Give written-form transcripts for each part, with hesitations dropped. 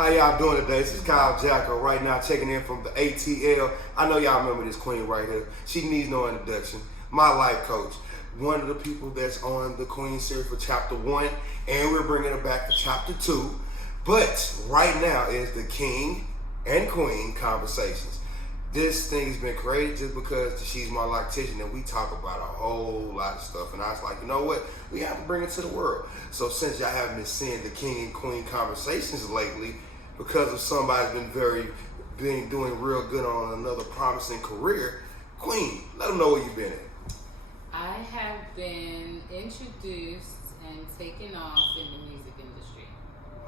How y'all doing today? This is Jacko right now checking in from the ATL. I know y'all remember this queen right here. She needs no introduction. My life coach. One of the people that's on the Queen series for chapter 1, and we're bringing her back for chapter 2. But right now is the King and Queen Conversations. This thing has been created just because she's my loctician and we talk about a whole lot of stuff. And I was like, you know what? We have to bring it to the world. So since y'all haven't been seeing the King and Queen Conversations lately, because of somebody's been doing real good on another promising career, Queen, let them know where you've been at. I have been introduced and taken off in the music industry.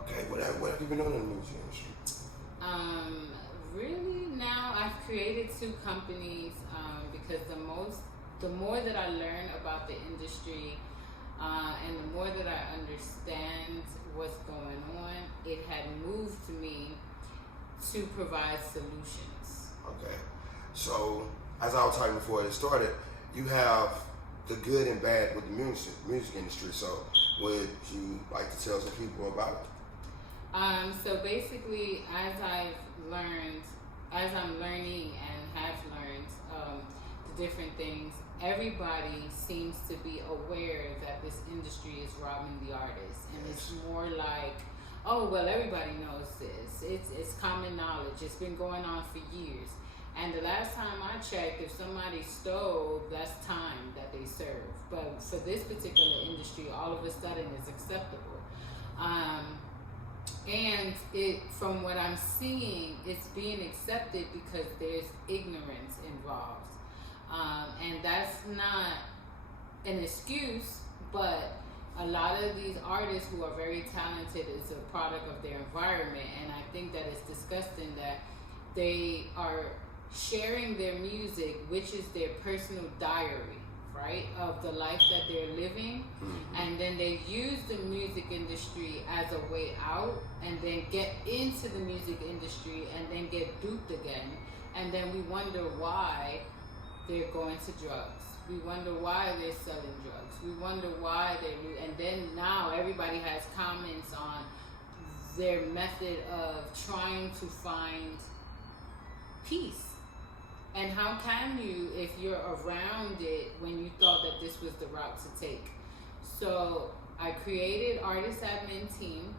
Okay, what have you been doing in the music industry? Really now I've created 2 companies because the more that I learn about the industry and the more that I understand what's going on, it had moved me to provide solutions. Okay, so as I was talking before it started, you have the good and bad with the music industry. So would you like to tell some people about it? So basically, as I'm learning and have learned the different things, everybody seems to be aware that this industry is robbing the artists, and Yes. it's more like, oh well, everybody knows this. It's common knowledge. It's been going on for years. And the last time I checked, if somebody stole, that's time that they serve. But for this particular industry, all of a sudden it's acceptable. And from what I'm seeing, it's being accepted because there's ignorance involved. And that's not an excuse, but a lot of these artists who are very talented is a product of their environment. And I think that it's disgusting that they are sharing their music, which is their personal diary, right, of the life that they're living, and then they use the music industry as a way out, and then get into the music industry and then get duped again, and then we wonder why they're going to drugs. We wonder why they're selling drugs. We wonder why and then now everybody has comments on their method of trying to find peace. And how can you if you're around it when you thought that this was the route to take? So I created Artist Admin Team,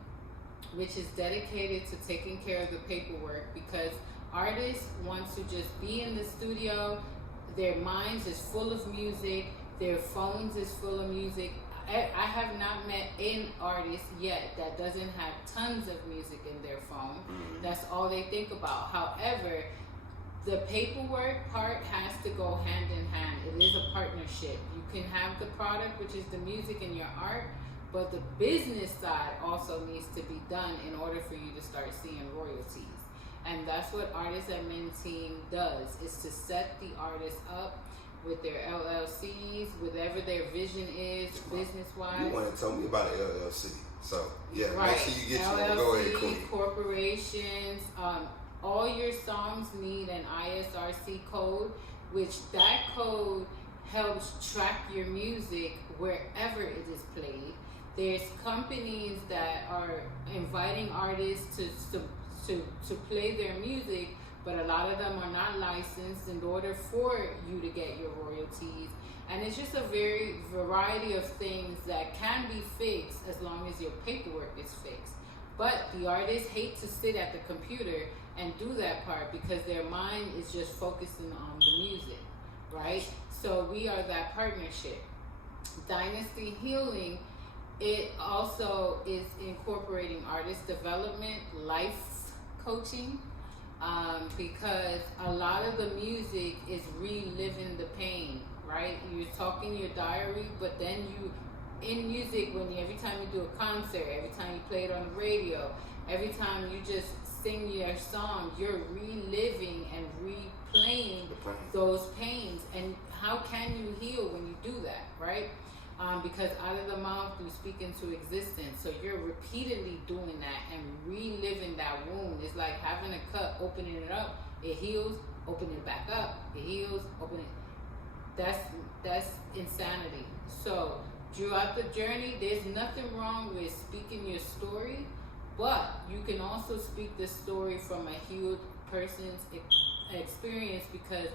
which is dedicated to taking care of the paperwork, because artists want to just be in the studio, their minds is full of music, their phones is full of music. I have not met an artist yet that doesn't have tons of music in their phone. That's all they think about. However, the paperwork part has to go hand in hand. It is a partnership. You can have the product, which is the music and your art, but the business side also needs to be done in order for you to start seeing royalties. And that's what Artist Admin Team does, is to set the artists up with their LLCs, whatever their vision is, business-wise. You want to tell me about an LLC. So, yeah, right. Make sure you get LLC, you. Go ahead, Queen. Corporations, all your songs need an ISRC code, which that code helps track your music wherever it is played. There's companies that are inviting artists to play their music, but a lot of them are not licensed in order for you to get your royalties. And it's just a variety of things that can be fixed as long as your paperwork is fixed. But the artists hate to sit at the computer and do that part because their mind is just focusing on the music, right? So we are that partnership. Dynastyhealing, it also is incorporating artist development, life coaching, because a lot of the music is reliving the pain, right? You're talking your diary, but then in music, every time you do a concert, every time you play it on the radio, every time you just sing your song, you're reliving and replaying those pains. And how can you heal when you do that, right? Because out of the mouth you speak into existence. So you're repeatedly doing that and reliving that wound. It's like having a cut, opening it up, it heals, opening it back up, it heals, opening it. That's insanity. So throughout the journey, there's nothing wrong with speaking your story, But you can also speak the story from a healed person's experience, because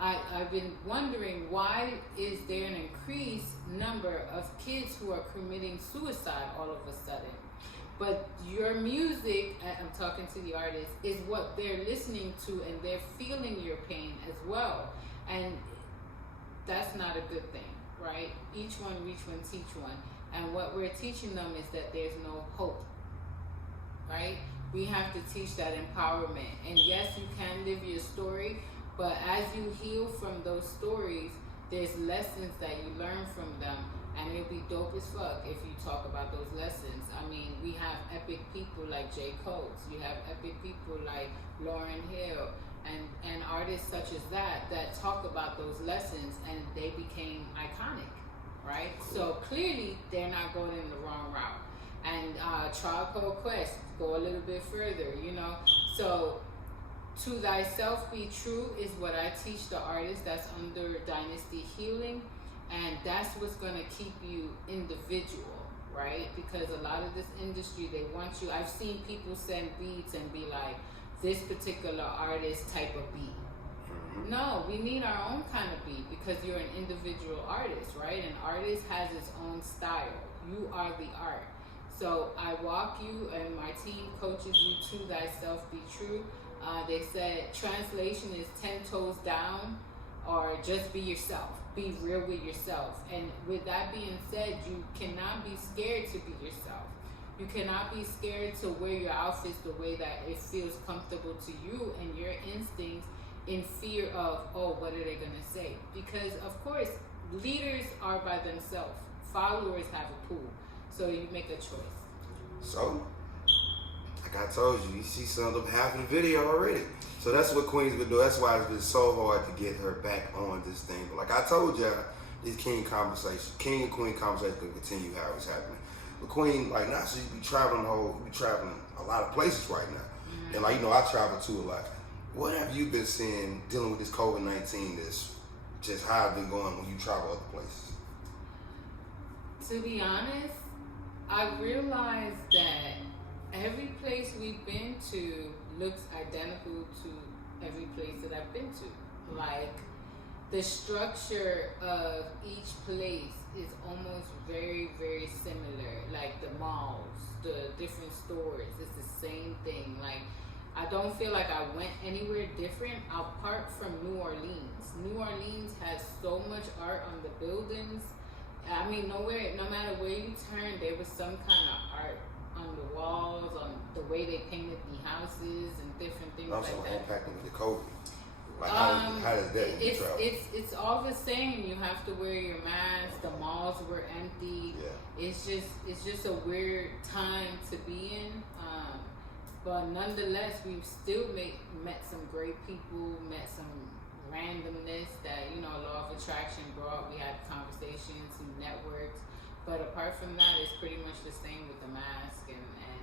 I've been wondering, why is there an increased number of kids who are committing suicide all of a sudden? But your music, I'm talking to the artist, is what they're listening to, and they're feeling your pain as well. And that's not a good thing, right? Each one, reach one, teach one. And what we're teaching them is that there's no hope, right? We have to teach that empowerment. And yes, you can live your story, but as you heal from those stories, there's lessons that you learn from them. And it'll be dope as fuck if you talk about those lessons. I mean, we have epic people like Jacko. You have epic people like Lauryn Hill and artists such as that talk about those lessons, and they became iconic, right? So clearly they're not going in the wrong route. And Tribe Called Quest, go a little bit further, you know? So to thyself be true is what I teach the artists. That's under Dynastyhealing. And that's what's going to keep you individual, right? Because a lot of this industry, they want you. I've seen people send beats and be like, this particular artist type of beat. Mm-hmm. No, we need our own kind of beat, because you're an individual artist, right? An artist has its own style. You are the art. So I walk you, and my team coaches you to thyself be true. They said translation is 10 toes down, or just be yourself. Be real with yourself. And with that being said, you cannot be scared to be yourself. You cannot be scared to wear your outfits the way that it feels comfortable to you and your instincts, in fear of, oh, what are they going to say? Because, of course, leaders are by themselves. Followers have a pool. So you make a choice. So, like I told you, you see some of them half of the video already. So that's what Queen's been doing. That's why it's been so hard to get her back on this thing. But like I told y'all, this King and Queen conversation can continue how it's happening. But Queen, like now, so you be traveling a lot of places right now. Mm-hmm. And like, you know, I travel too a lot. What have you been seeing dealing with this COVID-19, this just how it's been going when you travel other places? To be honest, I realized that every place we've been to looks identical to every place that I've been to. Like, the structure of each place is almost very, very similar. Like the malls, the different stores, it's the same thing. Like, I don't feel like I went anywhere different apart from New Orleans. New Orleans has so much art on the buildings. I mean, no matter where you turn, there was some kind of art on the walls, on the way they painted the houses and different things also like that. Impacting with the COVID. Like how does that travel? It's all the same. You have to wear your mask. The malls were empty. Yeah. It's just a weird time to be in. But nonetheless, we've still met some great people, met some randomness that, you know, law of attraction brought. We had conversations, we networked. But apart from that, it's pretty much the same with the mask and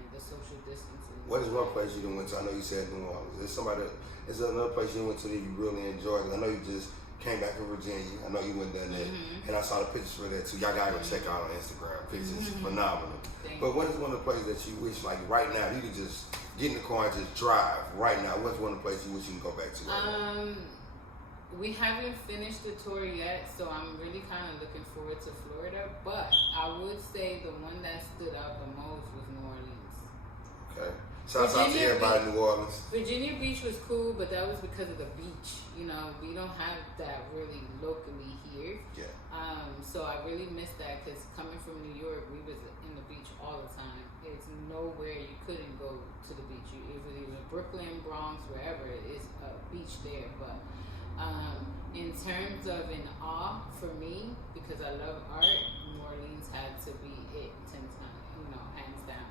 the social distancing. What is one place you done went to? I know you said New Orleans. Is there another place you went to that you really enjoyed? I know you just came back from Virginia. I know you went down there. Mm-hmm. And I saw the pictures for that too. Y'all gotta go check out on Instagram. Pictures phenomenal. But what is one of the places that you wish, like right now, you could just get in the car and just drive right now? What's one of the places you wish you can go back to? We haven't finished the tour yet, so I'm really kind of looking forward to Florida. But I would say the one that stood out the most was New Orleans. Okay. Shout out to everybody in New Orleans. Virginia Beach was cool, but that was because of the beach. You know, we don't have that really locally here. Yeah. So I really missed that, because coming from New York, we was in the beach all the time. It's nowhere you couldn't go to the beach. It was either Brooklyn, Bronx, wherever, it's a beach there. But in terms of an awe for me, because I love art, New Orleans had to be it 10 times, you know, hands down.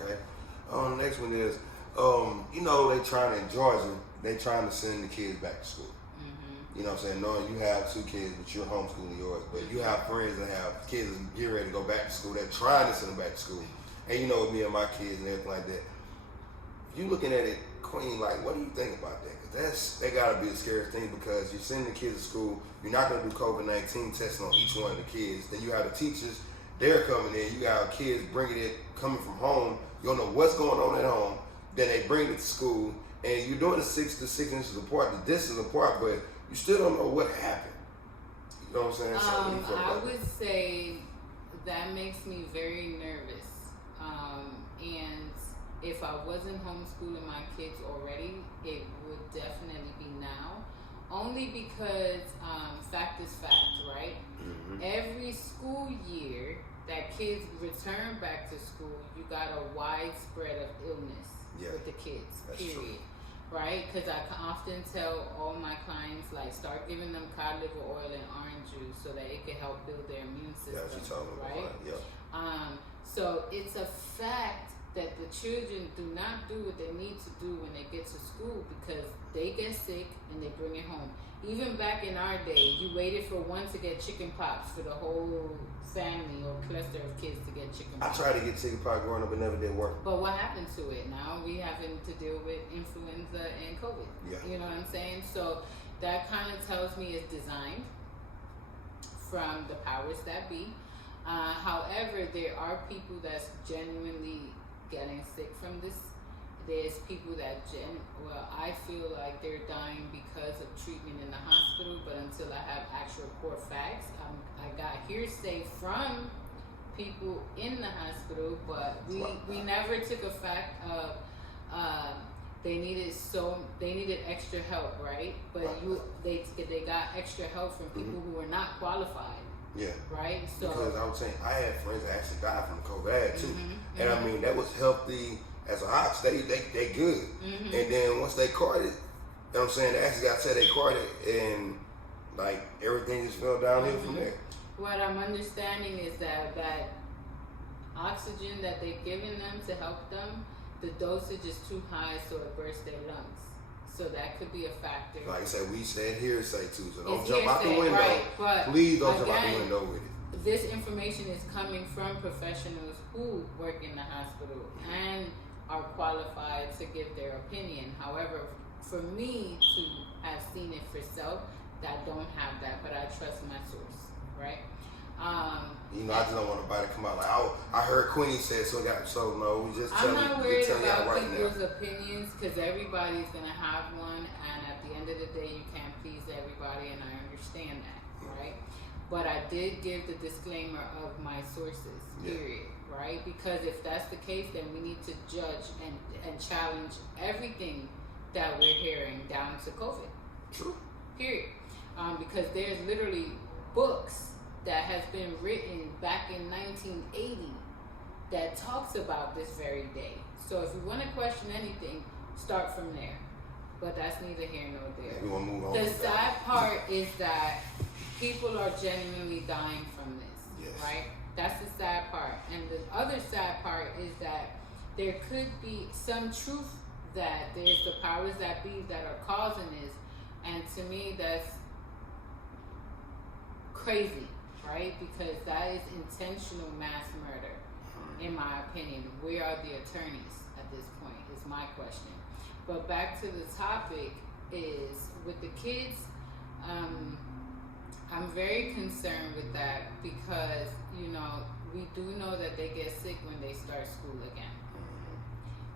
Okay. The next one is, you know, in Georgia, they trying to send the kids back to school. Mm-hmm. You know what I'm saying? Knowing you have 2 kids, but you're homeschooling yours, but you have friends that have kids that get ready to go back to school, they're trying to send them back to school. And you know, with me and my kids and everything like that, if you looking at it, Queen, like, what do you think about that? Because that gotta be the scariest thing, because you're sending the kids to school, you're not gonna do COVID-19 testing on each one of the kids. Then you have the teachers, they're coming in, you got kids bringing it, coming from home, You don't know what's going on at home. Then they bring it to school, and you're doing the 6 to 6 inches apart, the distance apart, but you still don't know what happened. You know what I'm saying? I would say that makes me very nervous. And if I wasn't homeschooling my kids already, it would definitely be now. Only because fact is fact, right? Mm-hmm. Every school year that kids return back to school, you got a widespread of illness with the kids, period. True. Right? Because I can often tell all my clients, like, start giving them cod liver oil and orange juice so that it can help build their immune system. Right? Yeah. So it's a fact that the children do not do what they need to do when they get to school because they get sick and they bring it home. Even back in our day, you waited for one to get chicken pox for the whole family or cluster of kids to get chicken pox. I tried to get chicken pox growing up, but never did work. But what happened to it? Now we having to deal with influenza and COVID. Yeah. You know what I'm saying? So that kind of tells me it's designed from the powers that be. However, there are people that's genuinely getting sick from this. There's people that I feel like they're dying because of treatment in the hospital, but until I have actual core facts, I got hearsay from people in the hospital, but we never took a fact of they needed extra help, right? But they got extra help from people who were not qualified. Yeah. Right? So because I was saying I had friends that actually died from COVID too. And I mean that was healthy as a ox, they good. And then once they caught it, you know what I'm saying, they actually got said they caught it and like everything just fell downhill from there. What I'm understanding is that oxygen that they're giving them to help them, the dosage is too high so it bursts their lungs. So that could be a factor. Like I said, we said hearsay too, so don't jump out the window. Right, but please don't jump out the window with it. This information is coming from professionals who work in the hospital and are qualified to give their opinion. However, for me to have seen it for self, that don't have that, but I trust my source, right? I just don't want nobody to come out like, I heard Queen say so no, we just I'm not worried about people's opinions because everybody's going to have one, and at the end of the day, you can't please everybody, and I understand that, right? But I did give the disclaimer of my sources, period, right? Because if that's the case, then we need to judge and challenge everything that we're hearing down to COVID. True. Period. Because there's literally books that has been written back in 1980 that talks about this very day. So if you want to question anything, start from there. But that's neither here nor there. We want to move on. The sad part is that people are genuinely dying from this, right? That's the sad part. And the other sad part is that there could be some truth that there's the powers that be that are causing this. And to me, that's crazy, right? Because that is intentional mass murder, in my opinion. We are the attorneys at this point, is my question. But back to the topic is, with the kids, I'm very concerned with that because, we do know that they get sick when they start school again.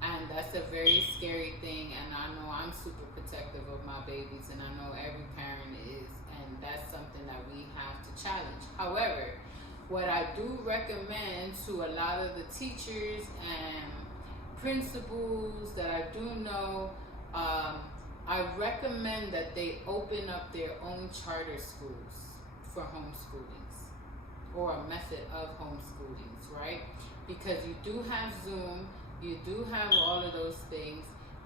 And that's a very scary thing, and I know I'm super protective of my babies, and I know every parent is, and that's something that we have to challenge. However, what I do recommend to a lot of the teachers and principals that I do know, I recommend that they open up their own charter schools for homeschoolings, or a method of homeschoolings, right? Because you do have Zoom, you do have all of those things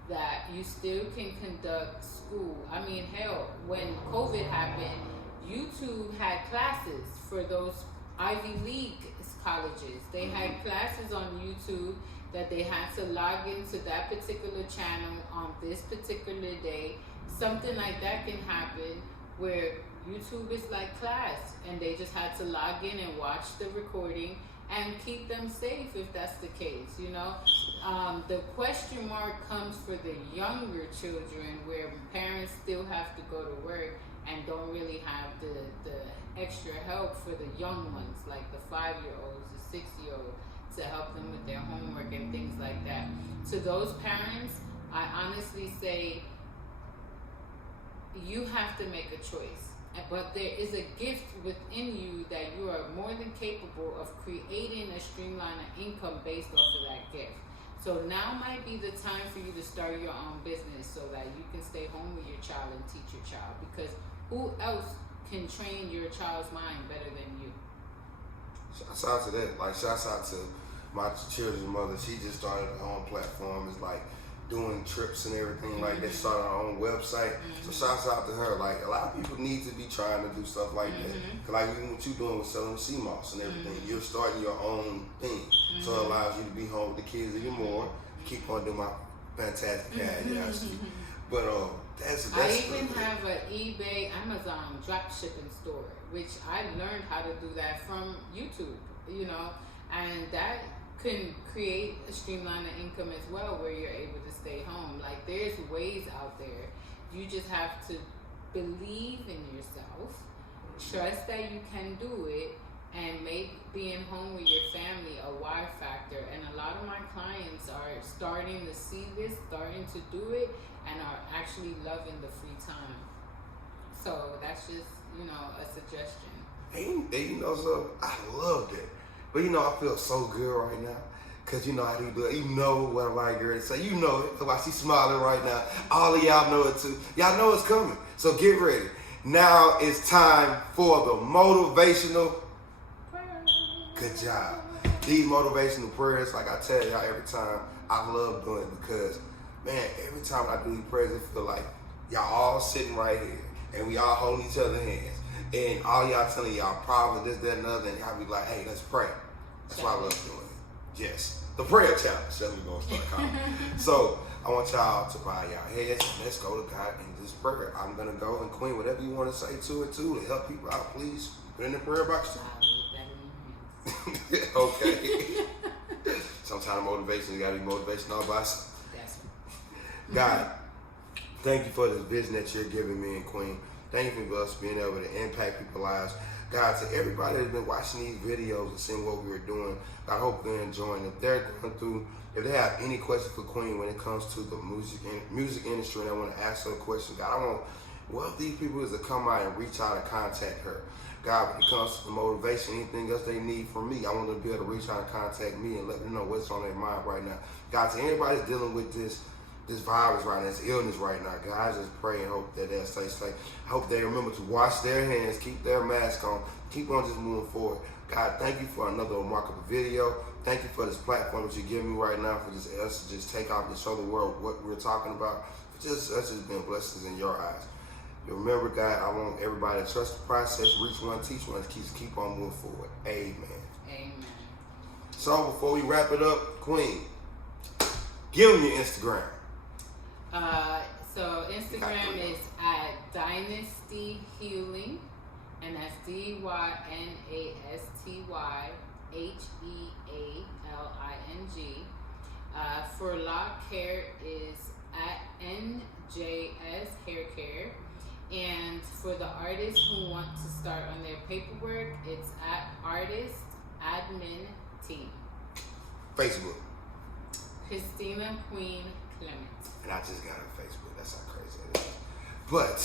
that you still can conduct school. I mean, hell, when COVID happened, YouTube had classes for those Ivy League colleges. They had classes on YouTube that they had to log into that particular channel on this particular day. Something like that can happen where YouTube is like class, and they just had to log in and watch the recording and keep them safe if that's the case, The question mark comes for the younger children where parents still have to go to work and don't really have the extra help for the young ones, like the 5-year-olds, the 6-year-old, to help them with their homework and things like that. To those parents, I honestly say you have to make a choice. But there is a gift within you that you are more than capable of creating a streamline of income based off of that gift. So now might be the time for you to start your own business so that you can stay home with your child and teach your child. Because who else can train your child's mind better than you? Shouts out to that. Like, shouts out to my children's mother. She just started her own platform. It's like doing trips and everything like that. Started her own website. So shouts out to her. Like, a lot of people need to be trying to do stuff like that. Cause like even what you're doing with selling sea moss and everything, you're starting your own thing. So it allows you to be home with the kids even more. Keep on doing my fantastic ad, But that's I even have an eBay, Amazon drop shipping store, which I learned how to do that from YouTube, you know, and that can create a streamline of income as well, where you're able to stay home. Like, there's ways out there. You just have to believe in yourself, trust that you can do it, and make being home with your family a why factor. And a lot of my clients are starting to see this, starting to do it, and are actually loving the free time. So that's just, you know, a suggestion. And you know, so I love that. But you know, I feel so good right now. Cause you know how you do it. You know what my girl say. You know it. Why she's smiling right now. All of y'all know it too. Y'all know it's coming. So get ready. Now it's time for the motivational. Good job. These motivational prayers, like I tell y'all every time, I love doing it because, man, every time I do these prayers, it feel like y'all all sitting right here and we all holding each other's hands. And all y'all telling y'all problems, this, that, and other, and y'all be like, hey, let's pray. That's why I love doing it. Yes. The prayer challenge. That's what we're going to start calling it. So I want y'all to bow y'all heads and let's go to God in this prayer. I'm going to go, and Queen, whatever you want to say to it too to help people out, please put in the prayer box. Okay. Sometimes motivation, you gotta be motivational by yourself. God, thank you for this vision that you're giving me and Queen. Thank you for us being able to impact people's lives. God, to everybody that's been watching these videos and seeing what we were doing, I hope they're enjoying it. If they're going through, if they have any questions for Queen when it comes to the music industry and I want to ask her a question, God, I want wealthy people is to come out and reach out and contact her. God, when it comes to the motivation, anything else they need from me, I want them to be able to reach out and contact me and let them know what's on their mind right now. God, to anybody that's dealing with this virus right now, this illness right now, God, I just pray and hope that they'll stay safe. I hope they remember to wash their hands, keep their mask on, keep on just moving forward. God, thank you for another remarkable video. Thank you for this platform that you're giving me right now for just us to just take out and show the world what we're talking about. That's just been blessings in your eyes. Remember, God, I want everybody to trust the process, reach one, teach one, keep on moving forward. Amen. Amen. So before we wrap it up, Queen, give them your Instagram. So Instagram is at Dynastyhealing, and that's DYNASTYHEALING. For Njshaircare is at Njshaircare. And for the artists who want to start on their paperwork, it's at Artist Admin Team. Facebook. Christina Queen Clement. And I just got her Facebook. That's how crazy it is. But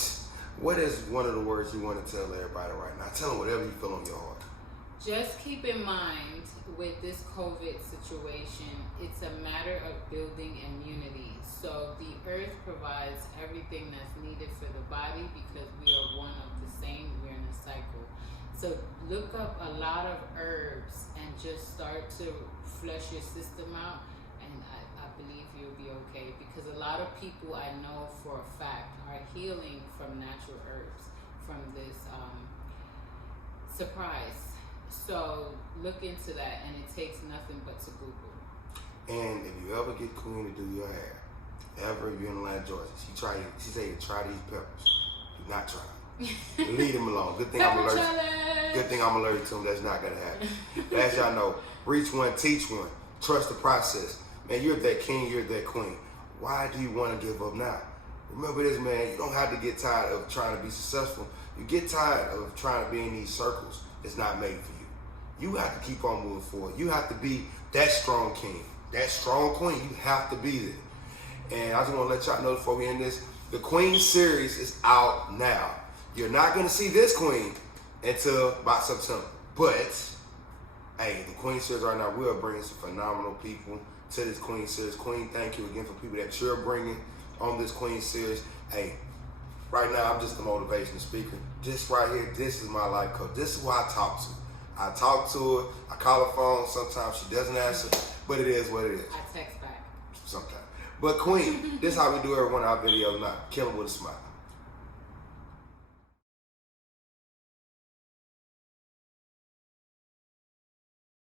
what is one of the words you want to tell everybody right now? Tell them whatever you feel on your heart. Just keep in mind with this COVID situation, it's a matter of building immunity. So the earth provides everything that's needed for the body because we are one of the same, we're in a cycle. So look up a lot of herbs and just start to flush your system out, and I believe you'll be okay, because a lot of people I know for a fact are healing from natural herbs from this surprise. So look into that, and it takes nothing but to Google. And if you ever get Queen to do your hair, ever if you're in Atlanta, Georgia, she say to try these peppers. Do not try them. Leave them alone. Good thing I'm allergic to them. That's not gonna happen. But as y'all know, reach one, teach one. Trust the process. Man, you're that king, you're that queen. Why do you want to give up now? Remember this, man. You don't have to get tired of trying to be successful. You get tired of trying to be in these circles. It's not made for you. you have to keep on moving forward. You have to be that strong king, that strong queen. You have to be there. And I just want to let y'all know before we end this, the Queen series is out now. You're not going to see this queen until about September. But, hey, the Queen series right now, we are bringing some phenomenal people to this Queen series. Queen, thank you again for people that you're bringing on this Queen series. Hey, right now, I'm just a motivational speaker. This right here, this is my life coach. This is who I talk to. I talk to her. I call her phone. Sometimes she doesn't answer, but it is what it is. I text back. Sometimes. But Queen, this is how we do every one of our videos now. Kill 'em with a smile.